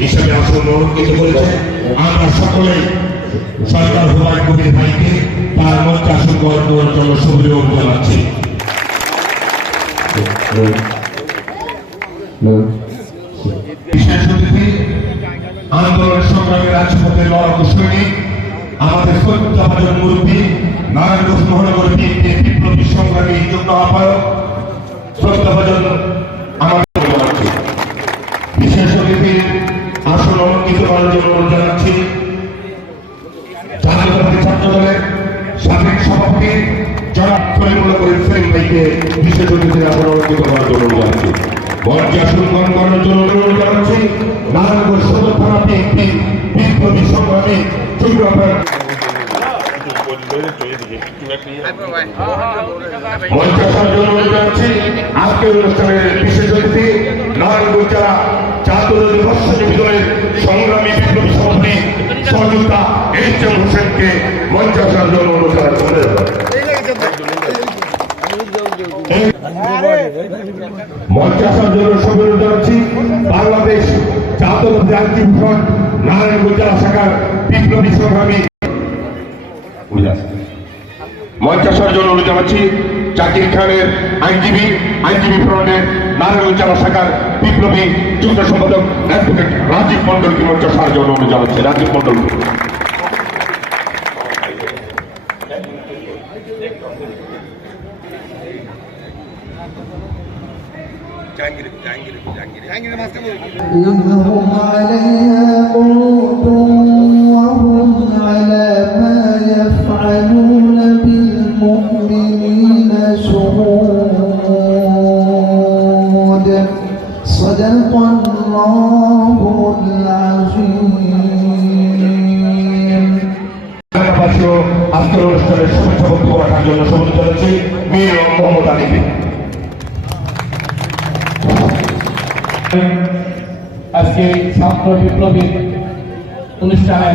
হিসেবে আসন অলঙ্কিত করেছে আমরা সকলেই সরকার হুমায়ুন কবির ভাইকে তার মঞ্চে আসন জন্য সুবিধা জানাচ্ছি আন্দোলন সংগ্রামী রাজপথের লড়াকু সৈনিক, আমাদের সত্যভাজন মুরব্বী, নারায়ণগঞ্জ মহানগর বিপ্লবী সংগ্রামী যুগ্ম আহ্বায়ক, শ্রদ্ধাভাজন আমাদের সলিমুল্লাহ করিম সেলিম ভাইকে বিশেষ অতিথির আসন অলঙ্কিত করার জন্য অনুরোধ জানাচ্ছি বিপ্লবী সংগ্রামী বিপ্লবী সভাপতি সহযোগিতা এইচ এম হোসেনকে মঞ্চে আসার জন্য অনুরোধ জানাচ্ছি মঞ্চে আসার জন্য সবাই জানাচ্ছি বাংলাদেশ জাতীয়তাবাদী আইনজীবী ফ্রন্ট নারায়ণগঞ্জ শাখার বিপ্লবী সংগ্রামী। মঞ্চে আসার জন্য অনুরোধ জানাচ্ছি, জাকির খানের আইনজীবী আইনজীবী ফ্রন্টের নারায়ণগঞ্জ শাখার বিপ্লবী যুগ্ম সম্পাদক অ্যাডভোকেট রাজীব মন্ডলকে মঞ্চে আসার জন্য অনুরোধ জানাচ্ছি। রাজীব মন্ডল إن هم عليها قعود وهم على ما يفعلون بالمؤمنين شهود صدق الله العظيم ঢাকাবাসীও আজকের অনুষ্ঠানের শুভেচ্ছা বক্তব্য রাখার জন্য সবুজ জানাচ্ছি মীর মোহাম্মদ আলীকে আজকে ছাত্র বিপ্লবী অনুষ্ঠানে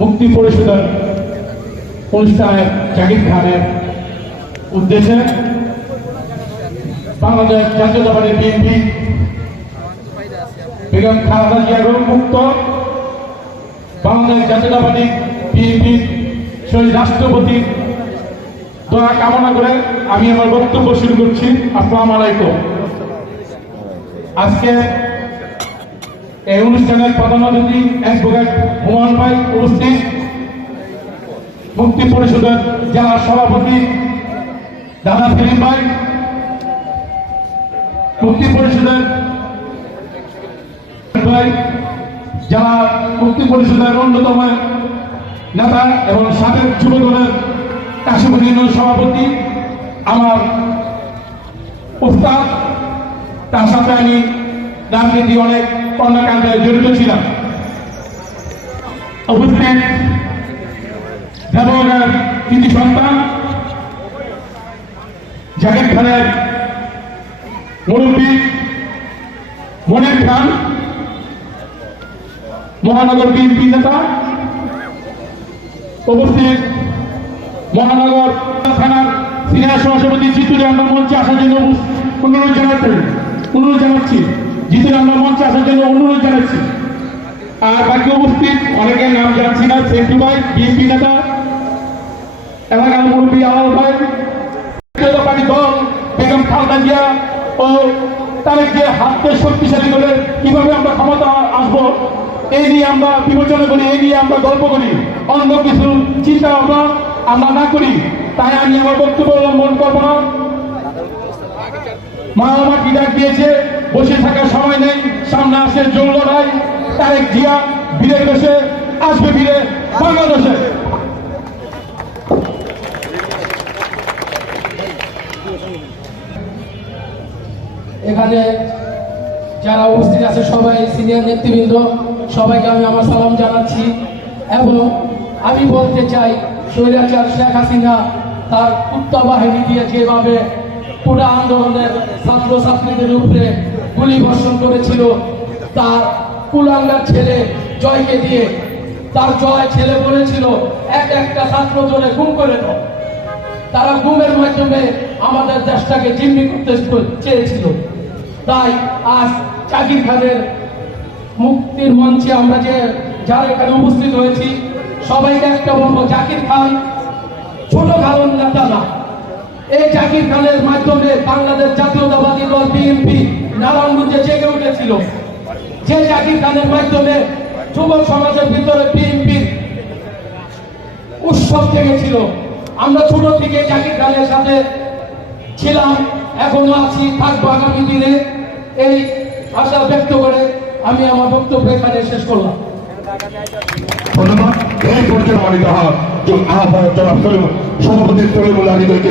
মুক্তি পরিষদের অনুষ্ঠানে জাকির খানের উদ্দেশ্যে বাংলাদেশ জাতীয়তাবাদী বিএনপি বেগম খালেদা জিয়ার মুক্ত বাংলাদেশ জাতীয়তাবাদী বিএনপি শহীদ রাষ্ট্রপতি দয়া কামনা করে আমি আমার বক্তব্য শুরু করছি। আসসালাম আলাইকুম। আজকে এই অনুষ্ঠানের প্রধান অতিথি অ্যাডভোকেট হুমান ভাই উপস্থিত। মুক্তি পরিষদের জেলা সভাপতি দাদা সেলিম ভাই। মুক্তি পরিষদের যারা মুক্তি পরিষদের অন্যতম নেতা এবং সাবেক যুব দলের কাশীপুর সভাপতি, আমার উস্তাদ তার সাথে আমি রাজনীতি অনেক কর্মকাণ্ডে জড়িত ছিলাম। উপস্থিত সন্তান জাহিদ খানের মুরব্বী, মনির খান, মহানগর বিএনপি নেতা উপস্থিত মহানগর থানার সিনিয়র সহসভাপতি জিতুরে আমরা মঞ্চে আসার জন্য অনুরোধ জানাচ্ছি অনুরোধ জানাচ্ছি। জিতুরে আমরা মঞ্চে আসার জন্য অনুরোধ জানাচ্ছি। আর বাকি উপস্থিত অনেকের নাম জানছি না, সেন্টু ভাই, বিএনপি নেতা এলাকার মুরব্বী আলাল ভাই ও তাদেরকে শক্তিশালী কীভাবে আমরা ক্ষমতা আসব এই নিয়ে আমরা এই নিয়ে আমরা গল্প করি। অন্য কিছু চিন্তা ভাবনা আমরা না করি, তাই আমি আমার বক্তব্য অবলম্বন করব না। মা আমার ডাক দিয়েছে? বসে থাকার সময় নেই, সামনে আসে জোর লড়াই। তারেক জিয়া বীরের দেশে আসবে বীরে বাংলাদেশে। এখানে যারা উপস্থিত আছে, সবাই সিনিয়র নেতৃবৃন্দ, সবাইকে আমি আমার সালাম জানাচ্ছি এবং আমি বলতে চাই, স্বৈরাচার শেখ হাসিনা তার কুত্তা বাহিনী দিয়ে যেভাবে পুরো আন্দোলনের ছাত্র ছাত্রীদের উপরে গুলি বর্ষণ করেছিল। তার কুলাঙ্গার ছেলে জয়কে দিয়ে তার জয় ছেলে বলেছিল, এক একটা ছাত্র ধরে গুম করে দাও তারা গুমের মাধ্যমে আমাদের দেশটাকে জিম্মি করতে চেয়েছিল। তাই আজ চাকির খানের মুক্তির মঞ্চে আমরা যে, যারা এখানে উপস্থিত হয়েছি, সবাইকে একটা বলব, জাকির খান ছোট খালন নেতা না এই জাকির খানের মাধ্যমে বাংলাদেশ জাতীয়তাবাদী দল বিএনপি নারায়ণগঞ্জে জেগে উঠেছিল। যে জাকির খানের মাধ্যমে যুবক সমাজের ভিতরে বিএনপির উৎসব জেগেছিল। আমরা ছোট থেকে জাকির খানের সাথে ছিলাম, এখনও আছি, থাকব আগামী দিনে। এই আশা ব্যক্ত করে আমি আমার বক্তব্য এখানে শেষ করলাম। ধন্যবাদ। এই মানিত হওয়া আহ্বায়ক সভাপতি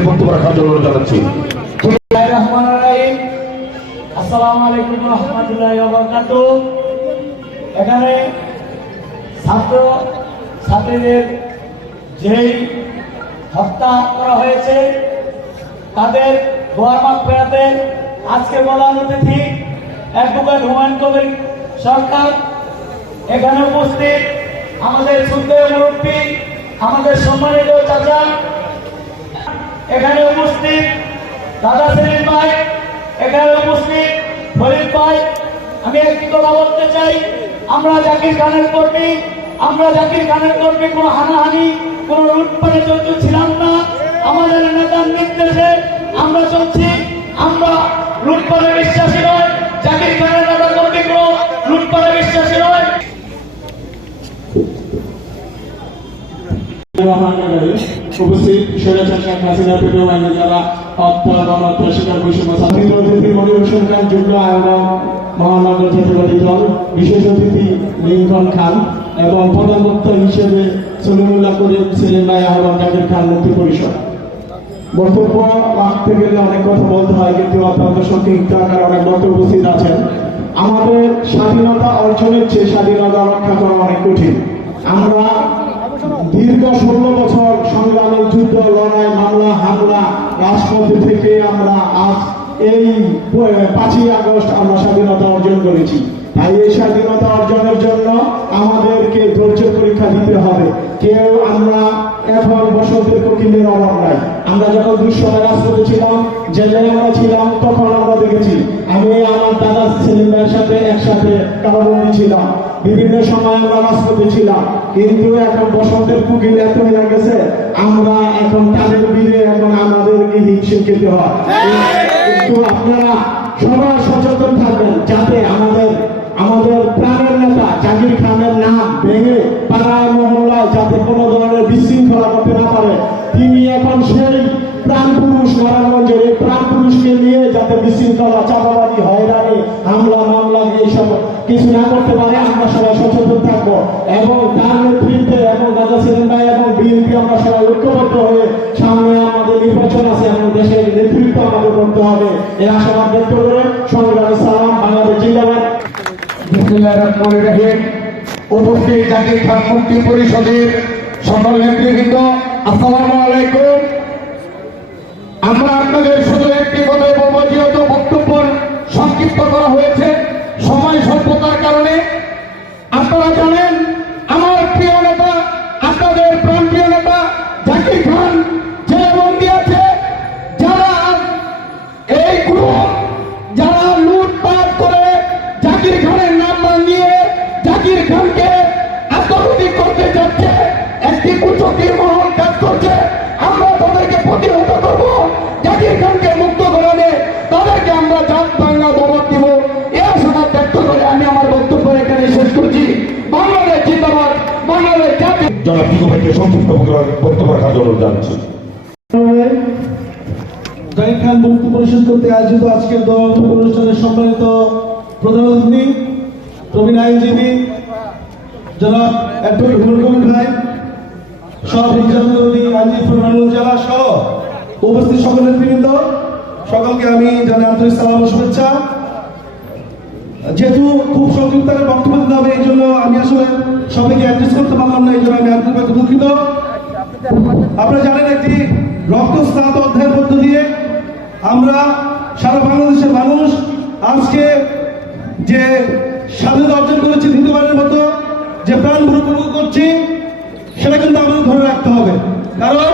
বক্তব্য রাখার জন্য জানাচ্ছি। এখানে ছাত্র ছাত্রীদের যেই হত্যা করা হয়েছে, তাদের ফেরাতে আজকে প্রধান অতিথি অ্যাডভোকেট হুমায়ুন কবির সরকার এখানে উপস্থিত। আমাদের সুন্দর মুরব্বী, আমাদের সম্মানিত চাচা। এখানে উপস্থিত দাদা সেলিম ভাই, এখানে উপস্থিত ফরিদ ভাই। আমি একটি কথা বলতে চাই, আমরা জাকির খানের কর্মী, আমরা জাকির খানের কর্মী, কোনো হানাহানি, কোনো লুটপাটে জড়িত ছিলাম না। আমাদের নেতার নির্দেশে আমরা চলছি, আমরা লুটপাটে বিশ্বাসী নয় জাকির খানের নেতা কর্মী কোনো লুটপাটে বিশ্বাসী নয় মহানগরে উপস্থিত স্বৈরাচার শেখ হাসিনা পেটে আইনে যারা হত্যা গণহত্যা শিকার বৈষম্য ছাত্রীর অতিথি পরিবেশন খান যুগ্ম আয়োজক মহানগর জাতীয়বাদী দল বিশেষ অতিথি লিঙ্কন খান এবং প্রধান বক্তা হিসেবে সলিমুল্লাহ করিম সেলিম ভাই আহ্বান জাকির খান মুক্তি পরিষদ। বক্তব্য রাখতে গেলে অনেক কথা বলতে হয় কিন্তু অত্যন্ত সংক্ষিপ্ত আকারে বক্তব্য উপস্থিত আছেন। আমাদের স্বাধীনতা অর্জনের চেয়ে স্বাধীনতা রক্ষা করা অনেক কঠিন। আমরা দীর্ঘ ষোলো বছর সংগ্রামী যুদ্ধ, লড়াই, মামলা, হামলা, রাজপথে থেকে আমরা আজ এই পাঁচই আগস্ট আমরা স্বাধীনতা অর্জন করেছি। তাই এই স্বাধীনতা অর্জনের জন্য আমাদেরকে ধৈর্য পরীক্ষা দিতে হবে। কেউ আমরা এখন বসন্তের কোকিলের অভাব নাই। আমরা যখন দুঃসময় রাজপথে ছিলাম, জেলে আমরা ছিলাম, তখন আমরা দেখেছি, আমি আমার দাদা সেলিম ভাইয়ের সাথে একসাথে কারাবন্দি ছিলাম। বিভিন্ন সময় আমরা রাজপথে ছিলাম, কিন্তু এখন বসন্তের কুকিল এত হয়ে গেছে, আমরা এখন তাদের বীরে এখন আমাদেরকে হিংসে খেতে হয়। আপনারা সবাই সচেতন থাকবেন, যাতে আমাদের আমাদের প্রাণের নেতা জাকির খানের নাম ভেঙে পাড়ায় মহল্লায় যাতে কোনো ধরনের বিশৃঙ্খলা করতে না পারে, তিনি এখন সেই প্রাণ পুরুষ নারায়ণগঞ্জের এই প্রাণ পুরুষকে নিয়ে যাতে বিশৃঙ্খলা চাপাবাদী হয়রানি, হামলা, মামলা, এইসব কিছু না করতে পারে, আমরা সবাই সচেতন থাকব। এবং তার নেতৃত্বে এবং দাদা সেলিম ভাই এবং বিএনপি, আমরা সবাই ঐক্যবদ্ধ হয়ে সামনে আমাদের নির্বাচন আছে, এবং দেশের নেতৃত্ব আমাদের করতে হবে। এই আশাবাদ ব্যক্ত করে সংগ্রামী সালাম বাংলাদেশ জিন্দাবাদ। সংক্ষিপ্ত করা হয়েছে সময় স্বল্পতার কারণে। আপনারা জানেন আমার প্রিয় নেতা আপনাদের প্রাণ প্রিয় নেতা জাকির খান আয়োজিত আজকের দল অনুষ্ঠানের সম্মানিত প্রধান অতিথি, প্রবীণ আইনজীবী, জনাব অ্যাডভোকেট হুমুল কবির ভাই সব নির্যাতনী আইনজীবী ফরমানুল জেলা সহ উপস্থিত সকল নেতৃবৃন্দ সকলকে আমি জানাই আন্তরিক সালাম শুভেচ্ছা। যেহেতু খুব আকারে বক্তব্য দিতে হবে, এই জন্য আমি আসলে সবাইকে অ্যাড্রেস করতে পারলাম না, এই জন্য আমি আন্তরিকভাবে দুঃখিত। আপনারা জানেন একটি রক্তস্নাত অধ্যায়ের মধ্য দিয়ে আমরা সারা বাংলাদেশের মানুষ আজকে যে স্বাধীনতা অর্জন করেছি দ্বিতীয়বারের মতো, যে প্রাণ ভূমি করছি, সেটা কিন্তু আমাদের ধরে রাখতে হবে। কারণ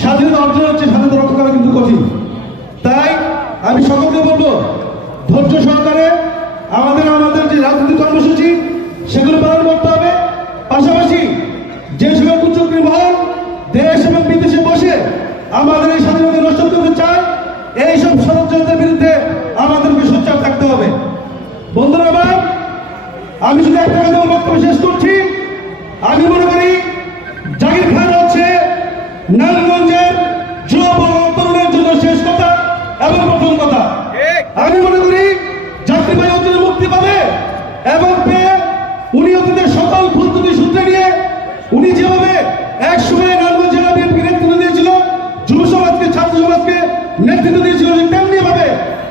স্বাধীনতা অর্জন হচ্ছে স্বাধীনতা রক্ষা করা কিন্তু কঠিন। তাই আমি সকলকে বলব, ধৈর্য সহকারে আমাদের আমাদের যে রাজনৈতিক কর্মসূচি, সেগুলো পালন করতে হবে। পাশাপাশি যে সকল কুচক্রী মহল দেশ এবং বিদেশে বসে আমাদের এই স্বাধীনতা নষ্ট করতে চায় এইসব ষড়যন্ত্রের বিরুদ্ধে আমাদেরকে সোচ্চার থাকতে হবে বন্ধুরা আমার আমি শুধু একটা কথা বক্তব্য শেষ করছি। আমি মনে করি জাকির খান হচ্ছে নারায়ণগঞ্জের যুব তরুণের জন্য শেষ কথা এবং প্রথম কথা। আমি মনে করি যাত্রী অতীতে মুক্তি পাবে এবং পেয়ে উনি অতীতের সকল ভুল সূত্রে নিয়ে উনি যেভাবে এক সময় নারায়ণগঞ্জ জেলা বিএনপি নেতৃত্ব দিয়েছিল, যুব সমাজকে, ছাত্র সমাজকে নেতৃত্ব দিয়েছিল তেমনি ভাবে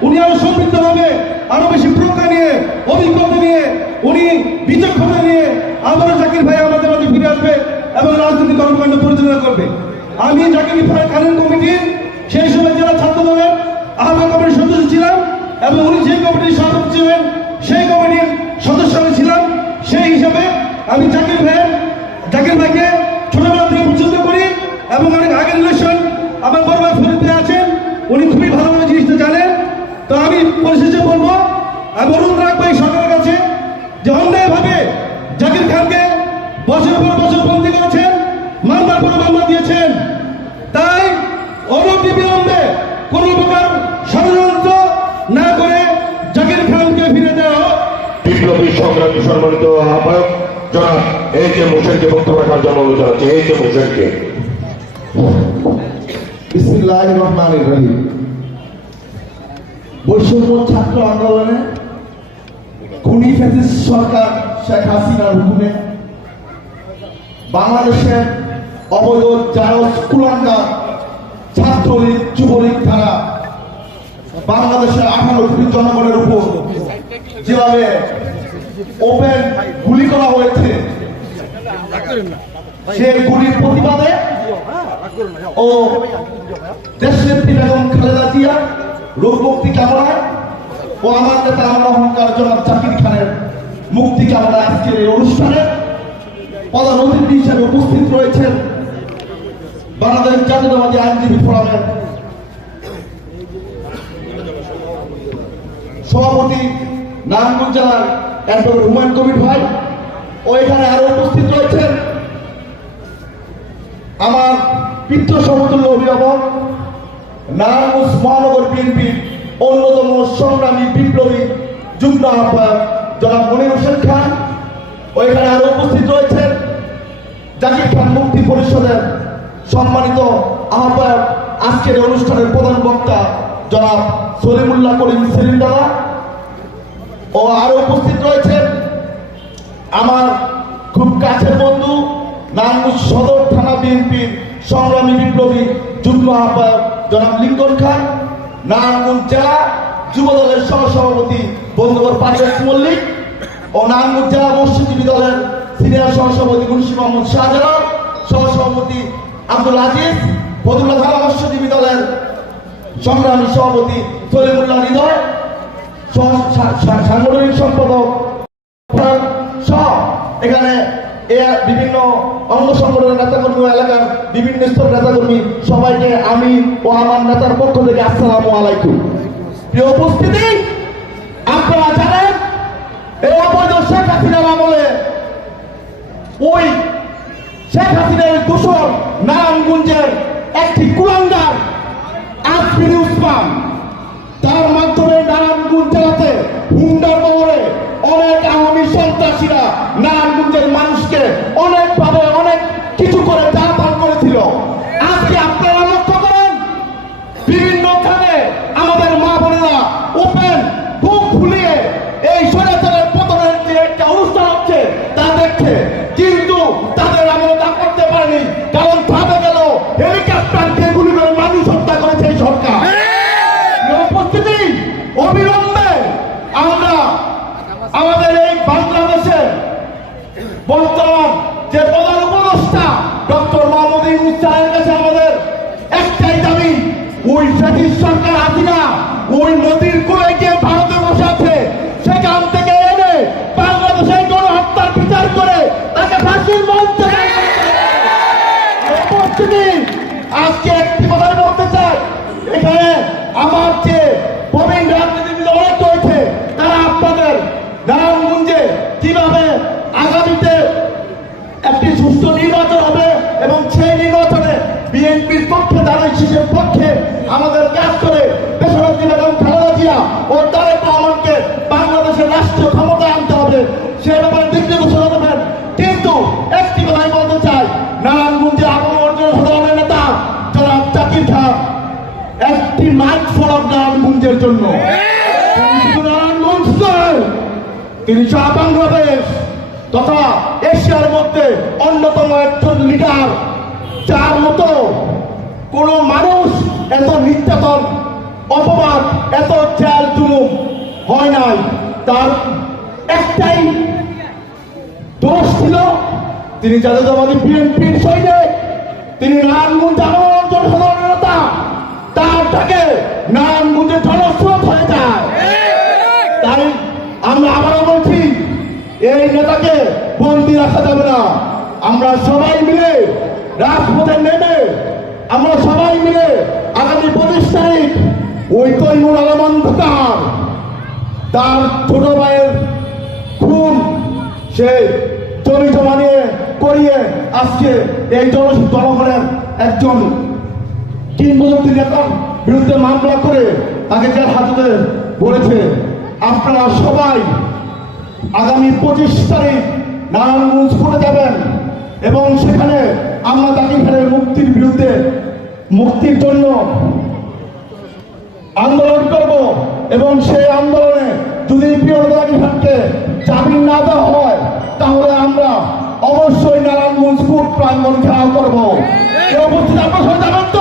উনি আরও সমৃদ্ধ ভাবে আরও বেশি প্রজ্ঞা নিয়ে, অভিজ্ঞতা নিয়ে উনি বিচক্ষণতা নিয়ে আবারও জাকির ভাই আমাদের মাঝে ফিরে আসবে এবং রাজনৈতিক কর্মকাণ্ড পরিচালনা করবে। আমি জাকির ভাই কানুন কমিটির সেই সময় জেলা ছাত্র দলের আহ্বায়ক কমিটির সদস্য ছিলাম এবং উনি যে কমিটির সভাপতি ছিলেন, সেই কমিটির সদস্য আমি ছিলাম। সেই হিসাবে আমি জাকির ভাই জাকির ভাইকে ছোটবেলা থেকে পছন্দ করি এবং অনেক আগের রিলেশন আমার বড় ভাই ফরিদ আছেন, উনি খুবই ভালোভাবে জিনিসটা জানেন। তো আমি পরিশেষে বলব, আমি অনুরোধ রাখব এই সরকারের এই যে বক্তব্য রাখার জন্য অনুরোধ জানাচ্ছি এই যে রহিম বৈষম্য ছাত্র আন্দোলনে খুনি ফ্যাসিস্ট সরকার শেখ হাসিনার হুকুমে বাংলাদেশের অবৈধ ছাত্রলীগ, যুবলীগ তারা বাংলাদেশের আঠারো কোটি জনগণের উপর যেভাবে ওপেন গুলি করা হয়েছে গুলির প্রতিবাদে ও খালেদা জিয়া কামনায় ও আমার নেতা আমরা জনাব জাকির খানের মুক্তি কামনায় আজকের এই অনুষ্ঠানে প্রধান অতিথি হিসেবে উপস্থিত রয়েছেন বাংলাদেশ জাতীয়তাবাদী আইনজীবী ফোরামের সভাপতি নারায়ণগঞ্জ জেলার অ্যাডভোকেট হুমায়ুন কবির ভাই ও এখানে আরও উপস্থিত রয়েছেন আমার পিত্র সমতুল্য অভিভাবক নারায়ণগঞ্জ মহানগর বিএনপির অন্যতম সংগ্রামী বিপ্লবী যুগ্ম আহ্বায়ক জনাব মনির হোসেন খান, ও এখানে আরও উপস্থিত রয়েছেন জাকির খান মুক্তি পরিষদের সম্মানিত আহ্বায়ক, আজকের অনুষ্ঠানের প্রধান বক্তা জনাব সলিমুল্লাহ করিম সেলিম দাদা ও আরও উপস্থিত রয়েছেন আমার খুব কাছের বন্ধু নারায়ণগঞ্জ সদর থানা বিএনপির সংগ্রামী বিপ্লবী যুগ্ম আহ্বায়ক জনাব লিঙ্কন খান, নারায়ণগঞ্জ জেলা যুব দলের সহসভাপতি বন্ধুবর পারিবারিক মল্লিক ও নারায়ণগঞ্জ জেলা মৎস্যজীবী দলের সিনিয়র সহসভাপতি মুন্সি মোহাম্মদ শাহজালাল, সহসভাপতি আব্দুল আজিজ ফজুল্লাহ থানা মৎস্যজীবী দলের সংগ্রামী সভাপতি সলিমুল্লাহ হৃদয় সাংগঠনিক সম্পাদক সহ, এখানে এ বিভিন্ন অঙ্গ সংগঠনের নেতাকর্মী, এলাকার বিভিন্ন স্তরের নেতাকর্মী, সবাইকে আমি ও আমার নেতার পক্ষ থেকে আসসালাম আলাইকুম। প্রিয় উপস্থিতি, আপনারা জানেন, এই অবৈধ শেখ হাসিনার আমলে ওই শেখ হাসিনার দূষণ নারায়ণগঞ্জের একটি কুলাঙ্গার আসমিনী উসমান, তার মাধ্যমে নারায়ণগঞ্জ জেলাতে হুন্ডার বহরে অনেক আওয়ামী সন্ত্রাসীরা নারায়ণগঞ্জের মানুষকে অনেকভাবে অনেক ব্রিটিশ সরকার হাসিনা ওই নদীর কোলে গিয়ে ভারতে বসে আছে সেখান থেকে এনে বাংলাদেশে গণহত্যার বিচার করে তাকে ফাঁসির মঞ্চে উপস্থিতি আজকে একটি কথাই বলতে চাই এখানে আমার চেয়ে প্রবীণ রাজনীতিবিদ অনেক রয়েছে ফ্যাসিস্টের পক্ষে আমাদের কাজ করে দেশনেত্রী বেগম খালেদা জিয়া ও তারেক রহমানকে বাংলাদেশের রাষ্ট্রীয় ক্ষমতায় আনতে হবে সে ব্যাপারে দিগ্নি ঘোষণা দেবেন কিন্তু একটি কথাই বলতে চাই নারায়ণগঞ্জে আগম অর্জন সাধারণের নেতা জনাব জাকির খান একটি মাইক ফলক নারায়ণগঞ্জের জন্য। নারায়ণগঞ্জ তিনি সারা তথা এশিয়ার মধ্যে অন্যতম একজন লিডার যার মতো কোন মানুষ এত নির্যাতন, অপবাদ, এত জেল জুলুম হয় নাই। তার একটাই দোষ ছিল, তিনি জাতীয়তাবাদী বিএনপির সৈনিক, তিনি নারায়ণগঞ্জ জনগণ সাধারণ নেতা। তার তাকে নারায়ণগঞ্জে জনস্রোত হয়ে যায়। তাই আমরা আবারও বলছি, এই নেতাকে বন্দি রাখা যাবে না। আমরা সবাই মিলে রাজপথে নেমে আমরা সবাই মিলে আগামী পঁচিশ তারিখ ওই তৈমুর আলম অন্ধকার। তার ছোট ভাইয়ের খুন সে জমি জমা নিয়ে করিয়ে আজকে এই জন জনগণের একজন কিংবদন্তি নেতার বিরুদ্ধে মামলা করে তাকে জেল হাজতে বলেছে। আপনারা সবাই আগামী পঁচিশ তারিখ নারায়ণগঞ্জ করে যাবেন এবং সেখানে আমরা তাকে ফেলে মুক্তির বিরুদ্ধে মুক্তির জন্য আন্দোলন করব এবং সেই আন্দোলনে যদি প্রিয়তাকে খানকে জামিন না দেওয়া হয়, তাহলে আমরা অবশ্যই নারায়ণগঞ্জ কোর্ট প্রাঙ্গণ ঘেরাও করব। অবস্থিত আপনার সঙ্গে যাবেন তো?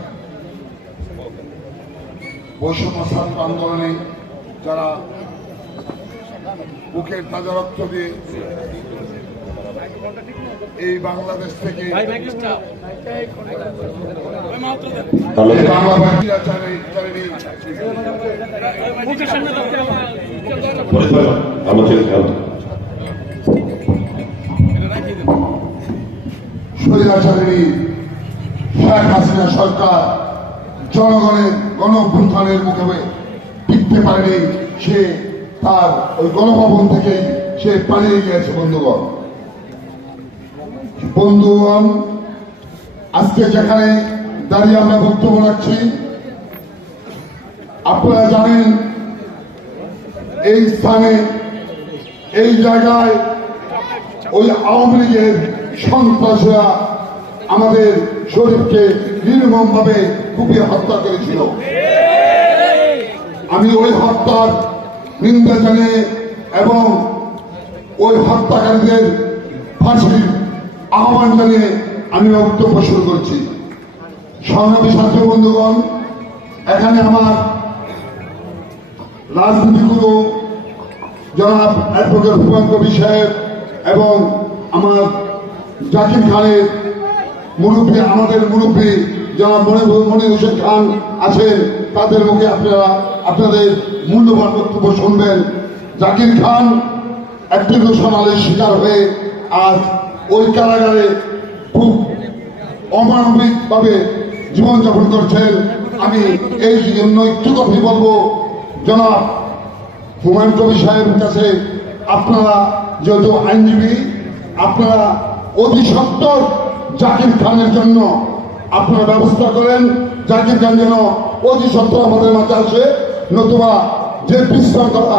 বৈষম্য ছাত্র আন্দোলনে যারা বুকের তাজা রক্ত দিয়ে এই বাংলাদেশ থেকে শেখ হাসিনা সরকার। জনগণের গণ অভ্যুত্থানের মুখে টিকতে পারেনি সে তার ওই গণভবন থেকে সে পালিয়ে গিয়েছে, বন্ধুগণ। বন্ধুগণ, আজকে যেখানে দাঁড়িয়ে আমরা বক্তব্য রাখছি, আপনারা জানেন, এই স্থানে, এই জায়গায় ওই আওয়ামী লীগের সন্ত্রাসীরা আমাদের শরীফকে নির্মম ভাবে কুপিয়ে হত্যা করেছিল। আমি ওই হত্যার নিন্দা জানিয়ে এবং ওই হত্যাকারীদের ফাঁসির আহ্বান জানিয়ে আমি বক্তব্য শুরু করছি। সংগ্রামী ছাত্র বন্ধুগণ, এখানে আমার রাজনীতিগুরু জনাব অ্যাডভোকেট হুমায়ুন কবির সাহেব এবং আমার জাকির খানের মুরব্বী, আমাদের মুরব্বী যারা মনির মনির হোসেন খান আছেন, তাদের মুখে আপনারা, আপনাদের মূল্যবান বক্তব্য শুনবেন। জাকির খান একটি শিকার হয়ে আজ ওই কারাগারে খুব অমানবিকভাবে জীবনযাপন করছেন। আমি এই জন্য একটু কথাই বলব, জনাব হুমায়ুন কবির সাহেবের কাছে আপনারা যেহেতু আইনজীবী, আপনারা অতি সত্তর জাকির খানের জন্য আপনারা ব্যবস্থা করেন। জাকির খান যেন অতি সত্য আমাদের মাঝে আসে, নতুবা যে বিশৃঙ্খলা